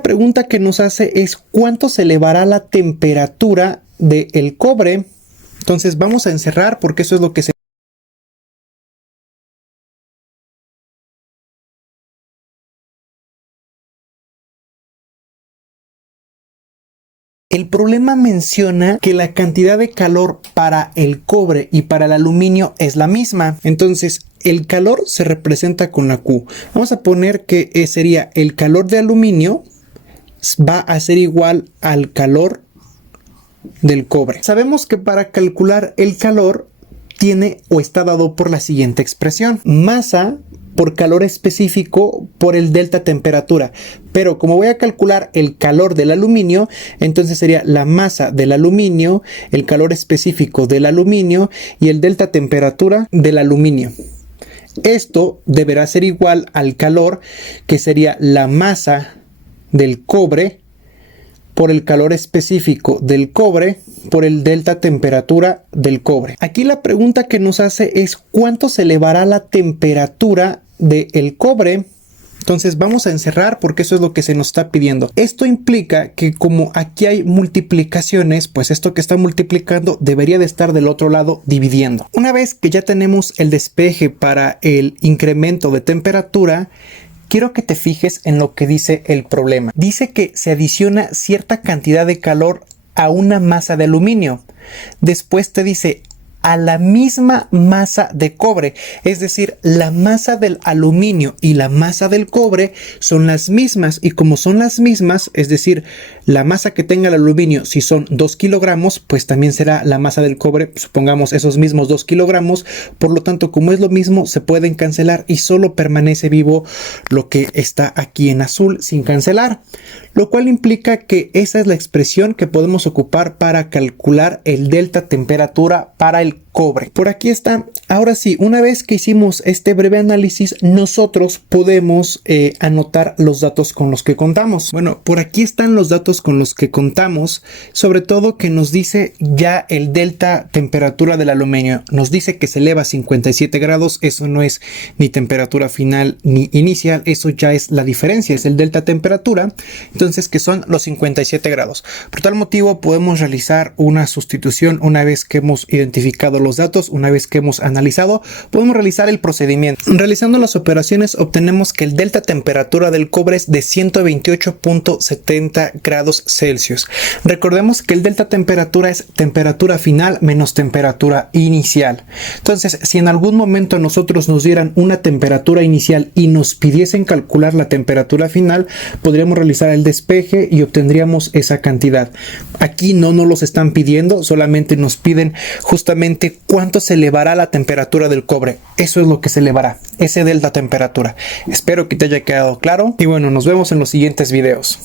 La pregunta que nos hace es ¿cuánto se elevará la temperatura del cobre? Entonces vamos a encerrar porque eso es lo que se... El problema menciona que la cantidad de calor para el cobre y para el aluminio es la misma. Entonces, el calor se representa con la Q. Vamos a poner que sería el calor de aluminio va a ser igual al calor del cobre. Sabemos que para calcular el calor tiene o está dado por la siguiente expresión. Masa por calor específico por el delta temperatura. Pero como voy a calcular el calor del aluminio, entonces sería la masa del aluminio, el calor específico del aluminio y el delta temperatura del aluminio. Esto deberá ser igual al calor que sería la masa del cobre por el calor específico del cobre por el delta temperatura del cobre. Aquí la pregunta que nos hace es ¿cuánto se elevará la temperatura del cobre? Entonces vamos a encerrar porque eso es lo que se nos está pidiendo. Esto implica que como aquí hay multiplicaciones, pues esto que está multiplicando debería de estar del otro lado dividiendo. Una vez que ya tenemos el despeje para el incremento de temperatura, quiero que te fijes en lo que dice el problema. Dice que se adiciona cierta cantidad de calor a una masa de aluminio. Después te dice a la misma masa de cobre, es decir, la masa del aluminio y la masa del cobre son las mismas, y como son las mismas, es decir, la masa que tenga el aluminio, si son 2 kilogramos, pues también será la masa del cobre, supongamos esos mismos 2 kilogramos, por lo tanto, como es lo mismo, se pueden cancelar y solo permanece vivo lo que está aquí en azul sin cancelar, lo cual implica que esa es la expresión que podemos ocupar para calcular el delta temperatura para el cobre. Por aquí está. Ahora sí, una vez que hicimos este breve análisis, nosotros podemos anotar los datos con los que contamos. Bueno, por aquí están los datos con los que contamos, sobre todo que nos dice ya el delta temperatura del aluminio. Nos dice que se eleva a 57 grados, eso no es ni temperatura final ni inicial, eso ya es la diferencia, es el delta temperatura, entonces que son los 57 grados. Por tal motivo podemos realizar una sustitución una vez que hemos identificado los datos, una vez que hemos analizado, podemos realizar el procedimiento. Realizando las operaciones obtenemos que el delta temperatura del cobre es de 128.70 grados Celsius. Recordemos que el delta temperatura es temperatura final menos temperatura inicial. Entonces, si en algún momento nosotros nos dieran una temperatura inicial y nos pidiesen calcular la temperatura final, podríamos realizar el despeje y obtendríamos esa cantidad. Aquí no nos los están pidiendo, solamente nos piden justamente cuánto se elevará la temperatura del cobre. Eso es lo que se elevará, ese delta temperatura. Espero que te haya quedado claro y bueno, nos vemos en los siguientes videos.